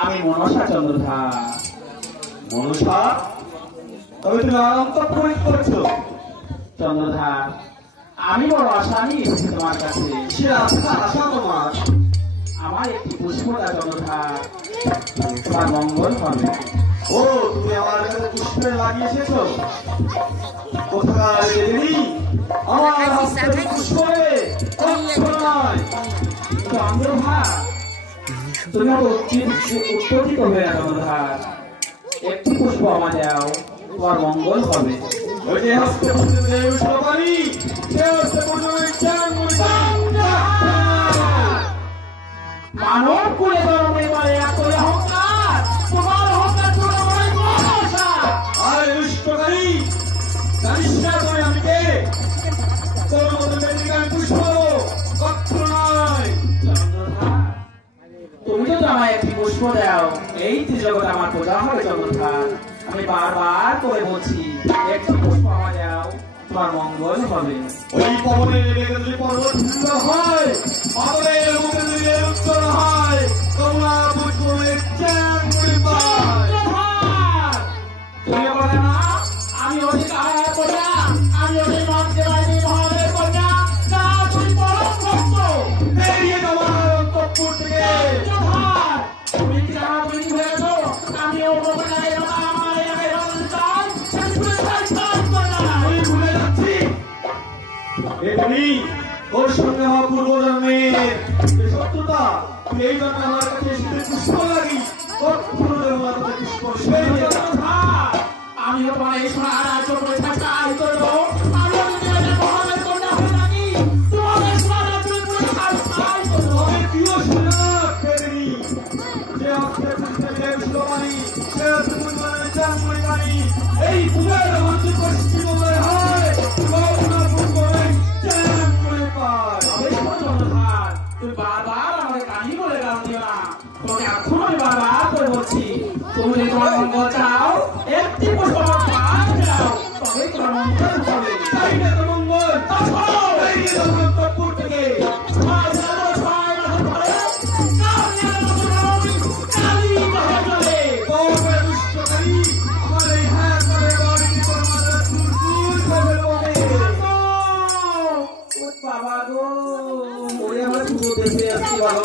আমি মনসা চন্দ্রধা। মনসা, তবে তুমি অনন্ত পরীক্ষা করছো। চন্দ্রধা, আমি বড় আশা নিয়ে এসেছি তোমার কাছে। সে আশা তোমার? আমার একটি পুষ্পটা চন্দ্রধা, তোমার মঙ্গল হবে। ও, তুমি আমার কাছে পুষ্পে লাগিয়ে এসেছো? কোথায় গেলি? আমার হাতে পুষ্প নয়। চন্দ্রধা, তোমার উত্তরিত হয়ে চন্দ্রধা, একটি পুষ্প আমার দাও, তোমার মঙ্গল হবে। ওই যে হস্তে পারি মানব করে জন্মে পারে এত অহংকার, তোমার অহংকার আর দুষ্টকারী জানিস না তুমি আমি কে? তোর মতো মেদিকার পুষ্প কখনো নয়। তুমি তো আমায় একটি পুষ্প দাও, এই জগৎ আমার পূজা হবে। চন্দ্রধা, আমি বারবার করে বলছি, একটি পুষ্প আমার দাও, তোমার মঙ্গল হবে। ওই পবনের যদি পর্বত ভিন্ন হয়, পাগলের মুখে যদি উত্তর হয়, তোমরা পুষ্পের চ্যাং মুড়ি পায়। তুমি বলে না আমি অধিক আয় কন্যা, আমি অধিক মন্ত্রে বাইরে মহানের কন্যা, না তুমি পরম ভক্ত। বেরিয়ে তোমার অন্তঃপুর থেকে। তুমি কি জানো তুমি কি হয়েছ? আমি ওর সঙ্গে আমার পূর্বজন্মের শত্রুতা, এই জন্য আমার কাছে পুষ্প লাগি। আমি তোমার এই সোনা রাজ্য করে চাই করবো। এই পূজার পশ্চিমবঙ্গে হয়, তুমি বারবার আমাকে কাহিনী বলে গান দিও না। তোমাকে এখন আমি বারবার করে বলছি, তুমি যদি তোমার মঙ্গল চাও, একটি পুষ্প দাও, তবে তোমার মঙ্গল হবে। তাই না তো মঙ্গল? থেকে বাবা গো, ওরে আমার পুরো দেশে আসছি বাবা।